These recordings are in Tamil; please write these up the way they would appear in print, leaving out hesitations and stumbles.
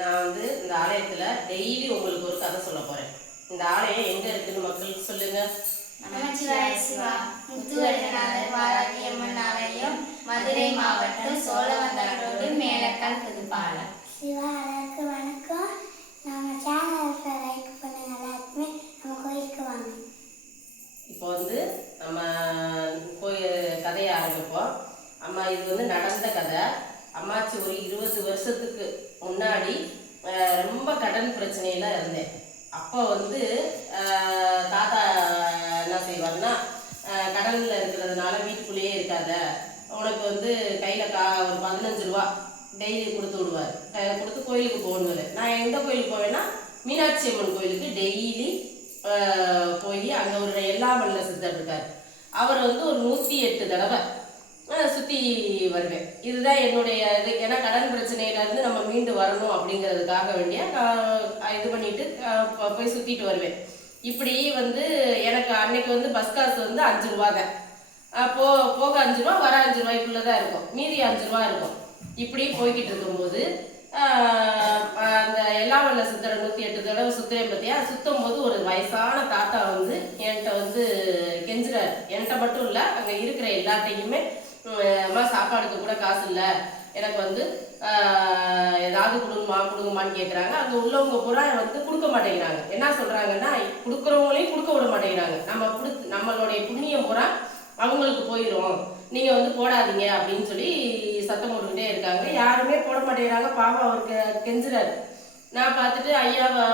நான் இந்த ஆலயத்துல டெய்லி உங்களுக்கு ஒரு கதை சொல்ல போறேன். இந்த ஆலயம் எங்க இருக்குன்னு மக்களுக்கு சொல்லுங்க. நமச்சிவாய சிவா முத்துவரதநாதர் வாராகியம்மன் ஆலயம், மதுரை மாவட்டம் சோழவந்தான் ரோடு, மேலக்கால் புதுப்பாலம். சிவா எல்லாருக்கும் வணக்கம். நம்ம சேனலை லைக் பண்ணுங்க, எல்லாருக்குமே நம்ம கோயிலுக்கு வாங்க. இப்போ நம்ம கதையை ஆரம்பிப்போம். அம்மா இது நடந்த கதை. அம்மாச்சி ஒரு 20 வருஷத்துக்கு முன்னாடி ரொம்ப கடன் பிரச்சனையில இருந்தேன். அப்போ தாத்தா என்ன செய்வாருன்னா, கடனில் இருக்கிறதுனால வீட்டுக்குள்ளேயே இருக்காத, உனக்கு கையில் ஒரு 15 ரூபா டெய்லி கொடுத்து விடுவார். கொடுத்து கோயிலுக்கு போகணுன்னு. நான் எந்த கோயிலுக்கு போவேன்னா, மீனாட்சி அம்மன் கோயிலுக்கு டெய்லி போய் அங்கே ஒரு எல்லாமல்ல சித்தர் இருக்கார். அவர் ஒரு 108 தடவை சுற்றி வருவேன். இதுதான் என்னுடைய இது. ஏன்னா கடன் பிரச்சனையிலேருந்து நம்ம மீண்டு வரணும் அப்படிங்கிறதுக்காக வேண்டிய இது பண்ணிட்டு போய் சுற்றிட்டு வருவேன். இப்படி எனக்கு அன்னைக்கு பஸ் காசு 5 ரூபா தான். போக 5 ரூபா, வர 5 ரூபாய்க்குள்ளே தான் இருக்கும். மீதி 5 ரூபா இருக்கும். இப்படி போய்கிட்டு இருக்கும்போது அந்த எல்லாமல்ல சித்தரை 108 தடவை சுத்துறேன் பத்தியா. சுத்தும் போது ஒரு வயசான தாத்தா என்கிட்ட கெஞ்சுறாரு. என்கிட்ட மட்டும் இல்லை, அங்கே இருக்கிற எல்லாத்தையுமே, அம்மா சாப்பாடுக்கு கூட காசு இல்லை, எனக்கு ஏதாவது கொடுங்கம்மான்னு கேட்குறாங்க. அங்கே உள்ளவங்க பூரா கொடுக்க மாட்டேங்கிறாங்க. என்ன சொல்கிறாங்கன்னா, கொடுக்குறவங்களையும் கொடுக்க விட மாட்டேங்கிறாங்க. நம்மளுடைய புண்ணியம் பூரா அவங்களுக்கு போயிடும், நீங்கள் போடாதீங்க அப்படின்னு சொல்லி சத்தம் போட்டுக்கிட்டே இருக்காங்க. யாருமே போட மாட்டேங்கிறாங்க. பாவம் அவருக்கு கெஞ்சுறாரு. நான் பார்த்துட்டு, ஐயாவை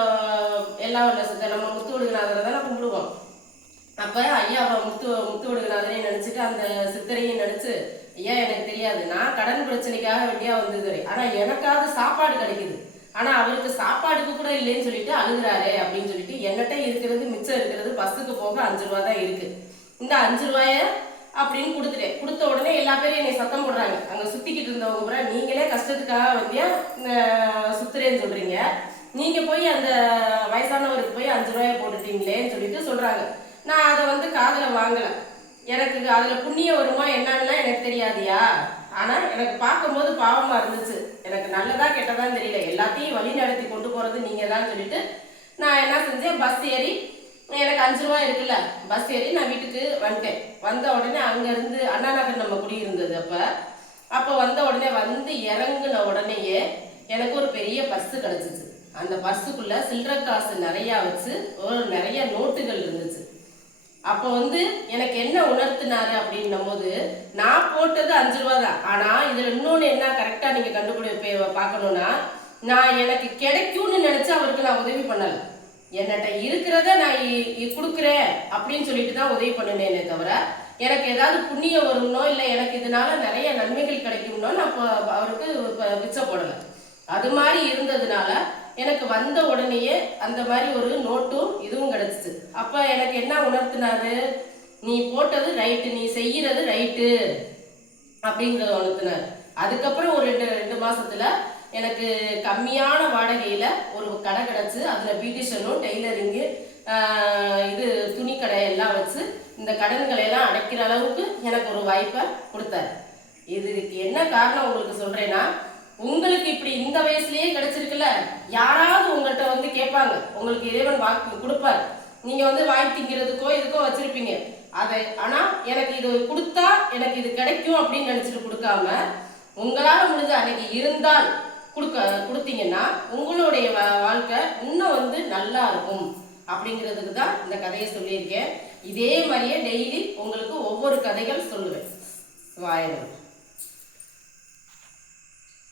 எல்லாவல்ல சித்தர், நம்ம முத்துவடுகநாதரை தானே கும்பிடுவோம். அப்போ ஐயாவை முத்துவடுகநாதரையும் நினச்சிட்டு அந்த சித்தரையும் நினச்சி, ஐயா எனக்கு தெரியாது, நான் கடன் பிரச்சனைக்காக வேண்டியா வந்துக்கிறேன், ஆனால் எனக்காவது சாப்பாடு கிடைக்குது, ஆனால் அவருக்கு சாப்பாடுக்கு கூட இல்லைன்னு சொல்லிட்டு அழுகுறாரு அப்படின்னு சொல்லிட்டு, என்கிட்ட இருக்கிறது மிச்சம் இருக்கிறது பஸ்ஸுக்கு போக 5 ரூபா தான் இருக்கு. இந்த 5 ரூபாய அப்படின்னு கொடுத்துட்டேன். கொடுத்த உடனே எல்லா பேரும் என்னை சத்தம் போடுறாங்க. அங்கே சுற்றிக்கிட்டு இருந்தவங்க பூரா, நீங்களே கஷ்டத்துக்காக வந்தியா சுத்துறேன்னு சொல்கிறீங்க, நீங்கள் போய் அந்த வயசானவருக்கு போய் 5 ரூபாயை போட்டுட்டீங்களேன்னு சொல்லிட்டு சொல்கிறாங்க. நான் அதை காதில் வாங்கலை. எனக்கு அதில் புண்ணியம் வருமா என்னன்னுலாம் எனக்கு தெரியாதியா. ஆனால் எனக்கு பார்க்கும்போது பாவமாக இருந்துச்சு. எனக்கு நல்லதா கெட்டதான்னு தெரியல. எல்லாத்தையும் வழி நடத்தி கொண்டு போகிறது நீங்கள் தான் சொல்லிட்டு நான் என்ன செஞ்சேன், பஸ் ஏறி, எனக்கு 5 ரூபா இருக்குல்ல, பஸ் ஏறி நான் வீட்டுக்கு வந்துட்டேன். வந்த உடனே அங்கேருந்து அண்ணா நகர் நம்ம குடியிருந்தது. அப்போ வந்த உடனே இறங்குன உடனேயே எனக்கு ஒரு பெரிய பர்ஸு கிடச்சிச்சு. அந்த பர்ஸுக்குள்ளே சில்லறை காசு நிறையா வச்சு நிறைய நோட்டுகள் இருந்துச்சு. அப்போ எனக்கு என்ன உணர்த்தினாரு அப்படின்னும் போது, நான் போட்டது 5 ரூபா தான். ஆனால் இதில் இன்னொன்று என்ன கரெக்டாக நீங்கள் பார்க்கணுன்னா, நான் எனக்கு கிடைக்கும்னு நினச்சி அவருக்கு நான் உதவி பண்ணலை. என்னட்ட இருக்கிறத நான் கொடுக்குறேன் அப்படின்னு சொல்லிட்டு தான் உதவி பண்ணினேனே தவிர, எனக்கு ஏதாவது புண்ணியம் வரும்னோ இல்லை எனக்கு இதனால நிறைய நன்மைகள் கிடைக்கும்னோ நான் அவருக்கு பிச்சை போடலை. அது மாதிரி இருந்ததுனால எனக்கு வந்த உடனேயே அந்த மாதிரி ஒரு நோட்டும் இதுவும் கிடைச்சிச்சு. அப்போ எனக்கு என்ன உணர்த்தினாரு, நீ போட்டது ரைட்டு, நீ செய்யறது ரைட்டு அப்படிங்கிறத உணர்த்தினார். அதுக்கப்புறம் ஒரு 2 மாசத்துல எனக்கு கம்மியான வாடகையில் ஒரு கடை கிடச்சி, அதில் பியூட்டிஷனும் டெய்லரிங்கு இது துணி கடையெல்லாம் வச்சு இந்த கடன்களையெல்லாம் அடைக்கிற அளவுக்கு எனக்கு ஒரு வாய்ப்பை கொடுத்தாரு. இதுக்கு என்ன காரணம் உங்களுக்கு சொல்கிறேன்னா, உங்களுக்கு இப்படி இந்த வயசுலேயே கிடைச்சிருக்குல்ல, யாராவது உங்கள்கிட்ட கேட்பாங்க, உங்களுக்கு இறைவன் வாக்கு கொடுப்பார், நீங்கள் வாங்கி திங்கிறதுக்கோ இதுக்கோ வச்சுருப்பீங்க அதை. ஆனால் எனக்கு இது கொடுத்தா எனக்கு இது கிடைக்கும் அப்படின்னு நினச்சிட்டு கொடுக்காம, உங்களால் முடிஞ்ச அன்னைக்கு இருந்தால் கொடுத்தீங்கன்னா உங்களுடைய வாழ்க்கை இன்னும் நல்லா இருக்கும் அப்படிங்கிறதுக்கு தான் இந்த கதையை சொல்லியிருக்கேன். இதே மாதிரியே டெய்லி உங்களுக்கு ஒவ்வொரு கதைகள் சொல்லுவேன். வாயனம்.